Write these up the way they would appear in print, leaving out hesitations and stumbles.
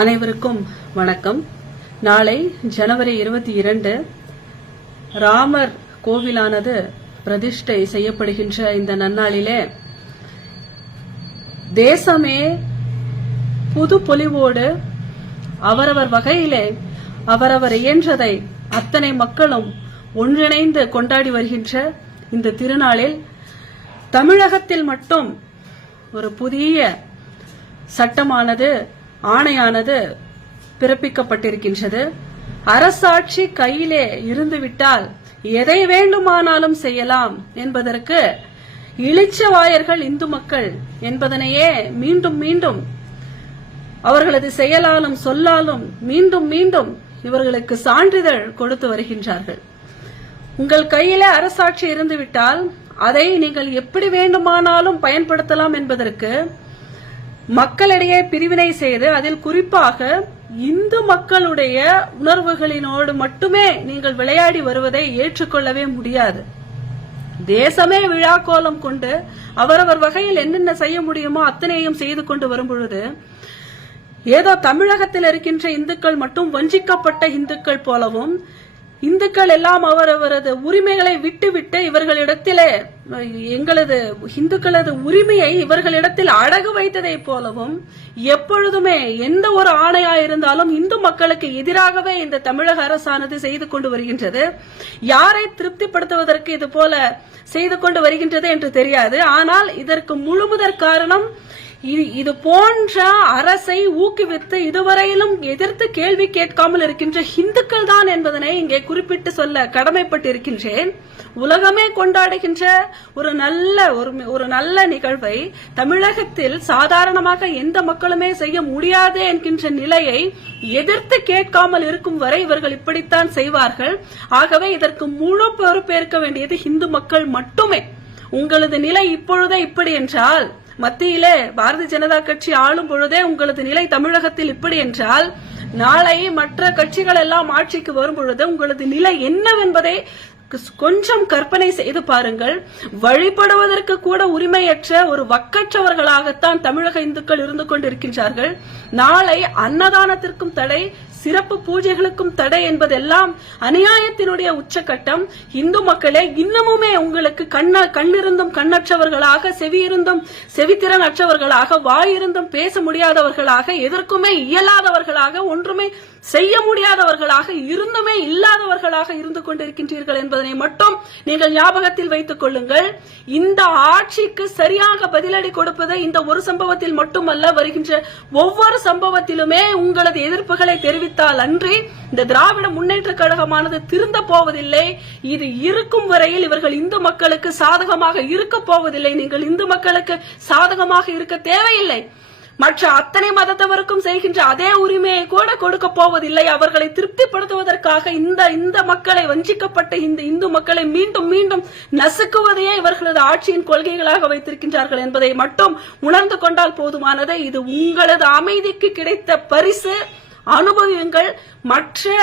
அனைவருக்கும் வணக்கம். நாளை ஜனவரி 22 ராமர் கோவிலானது பிரதிஷ்டை செய்யப்படுகின்ற இந்த நன்னாளிலே தேசமே புது பொலிவோடு அவரவர் வகையிலே அவரவர் இயன்றதை அத்தனை மக்களும் ஒன்றிணைந்து கொண்டாடி வருகின்ற இந்த திருநாளில் தமிழகத்தில் மட்டும் ஒரு புதிய சட்டமானது ஆணையானது பிறப்பிக்கப்பட்டிருக்கின்றது. அரசாட்சி கையிலே இருந்துவிட்டால் எதை வேண்டுமானாலும் செய்யலாம் என்பதற்கு இளிச்சவாயர்கள் இந்து மக்கள் என்பதனையே மீண்டும் மீண்டும் அவர்களது செயலாலும் சொல்லாலும் மீண்டும் மீண்டும் இவர்களுக்கு சான்றிதழ் கொடுத்து வருகின்றார்கள். உங்கள் கையிலே அரசாட்சி இருந்துவிட்டால் அதை நீங்கள் எப்படி வேண்டுமானாலும் பயன்படுத்தலாம் என்பதற்கு மக்களிடையே பிரிவினை செய்து அதில் குறிப்பாக இந்து மக்களுடைய உணர்வுகளினோடு மட்டுமே நீங்கள் விளையாடி வருவதை ஏற்றுக்கொள்ளவே முடியாது. தேசமே விழா கோலம் கொண்டு அவரவர் வகையில் என்னென்ன செய்ய முடியுமோ அத்தனையும் செய்து கொண்டு வரும் பொழுது ஏதோ தமிழகத்தில் இருக்கின்ற இந்துக்கள் மட்டும் வஞ்சிக்கப்பட்ட இந்துக்கள் போலவும் இந்துக்கள் எல்லாம் அவரவரது உரிமைகளை விட்டுவிட்டு இவர்களிடத்திலே எங்களது இந்துக்களது உரிமையை இவர்களிடத்தில் அடகு வைத்ததை போலவும் எப்பொழுதுமே எந்த ஒரு ஆணையா இருந்தாலும் இந்து மக்களுக்கு எதிராகவே இந்த தமிழக அரசானது செய்து கொண்டு வருகின்றது. யாரை திருப்திப்படுத்துவதற்கு இது போல செய்து கொண்டு வருகின்றது என்று தெரியாது. ஆனால் இதற்கு முழுமுதற் காரணம் இது போன்ற அரசை ஊக்குவித்து இதுவரையிலும் எதிர்த்து கேள்வி கேட்காமல் இருக்கின்ற இந்துக்கள் தான் என்பதனை இங்கே குறிப்பிட்டு சொல்ல கடமைப்பட்டிருக்கின்றேன். உலகமே கொண்டாடுகின்ற ஒரு நல்ல நிகழ்வை தமிழகத்தில் சாதாரணமாக எந்த மக்களுமே செய்ய முடியாது என்கின்ற நிலையை எதிர்த்து கேட்காமல் இருக்கும் வரை இவர்கள் இப்படித்தான் செய்வார்கள். ஆகவே இதற்கு முழு பொறுப்பேற்க வேண்டியது இந்து மக்கள் மட்டுமே. உங்களது நிலை இப்பொழுதே இப்படி என்றால், மத்தியிலே பாரதிய ஜனதா கட்சி ஆளும் பொழுதே உங்களது நிலை தமிழகத்தில் இப்படி என்றால், நாளை மற்ற கட்சிகள் எல்லாம் ஆட்சிக்கு வரும் பொழுது உங்களது நிலை என்னவென்பதை கொஞ்சம் கற்பனை செய்து பாருங்கள். வழிபடுவதற்கு கூட உரிமையற்ற ஒரு வக்கற்றவர்களாகத்தான் தமிழக இந்துக்கள் இருந்து கொண்டிருக்கின்றார்கள். நாளை அன்னதானத்திற்கும் தடை, சிறப்பு பூஜைகளுக்கும் தடை என்பதெல்லாம் அநியாயத்தினுடைய உச்சகட்டம். இந்து மக்களே, இன்னமுமே உங்களுக்கு கண்ணிருந்தும் கண்ணற்றவர்களாக, செவியிருந்தும் செவித்திறன் அற்றவர்களாக, வாயிருந்தும் பேச முடியாதவர்களாக, எதற்குமே இயலாதவர்களாக, ஒன்றுமே செய்ய முடியாதவர்களாக, இருந்துமே இல்லாதவர்களாக இருந்து கொண்டிருக்கின்றீர்கள் என்பதனை மட்டும் நீங்கள் ஞாபகத்தில் வைத்துக் கொள்ளுங்கள். இந்த ஆட்சிக்கு சரியாக பதிலடி கொடுப்பது இந்த ஒரு சம்பவத்தில் மட்டுமல்ல, வருகின்ற ஒவ்வொரு சம்பவத்திலுமே உங்களது எதிர்ப்புகளை தெரிவித்தால் அன்றி இந்த திராவிட முன்னேற்ற கழகமானது திருந்த போவதில்லை. இது இருக்கும் வரையில் இவர்கள் இந்து மக்களுக்கு சாதகமாக இருக்க போவதில்லை. நீங்கள் இந்து மக்களுக்கு சாதகமாக இருக்க தேவையில்லை. மற்ற அத்தனை மதத்தவருக்கும் செய்கின்ற அதே உரிமையை கூட கொடுக்க போவதில்லை. அவர்களை திருப்திப்படுத்துவதற்காக இந்த மக்களை, வஞ்சிக்கப்பட்ட இந்த இந்து மக்களை மீண்டும் மீண்டும் நசுக்குவதையே இவர்களது ஆட்சியின் கொள்கைகளாக வைத்திருக்கின்றார்கள் என்பதை மட்டும் உணர்ந்து கொண்டால் போதுமானது. இது உங்களது அமைதிக்கு கிடைத்த பரிசு. அனுபவியுங்கள். மற்ற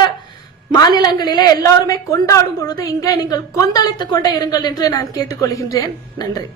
மாநிலங்களிலே எல்லாருமே கொண்டாடும் பொழுது இங்கே நீங்கள் கொந்தளித்துக் கொண்டே இருங்கள் என்று நான் கேட்டுக்கொள்கின்றேன். நன்றி.